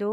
2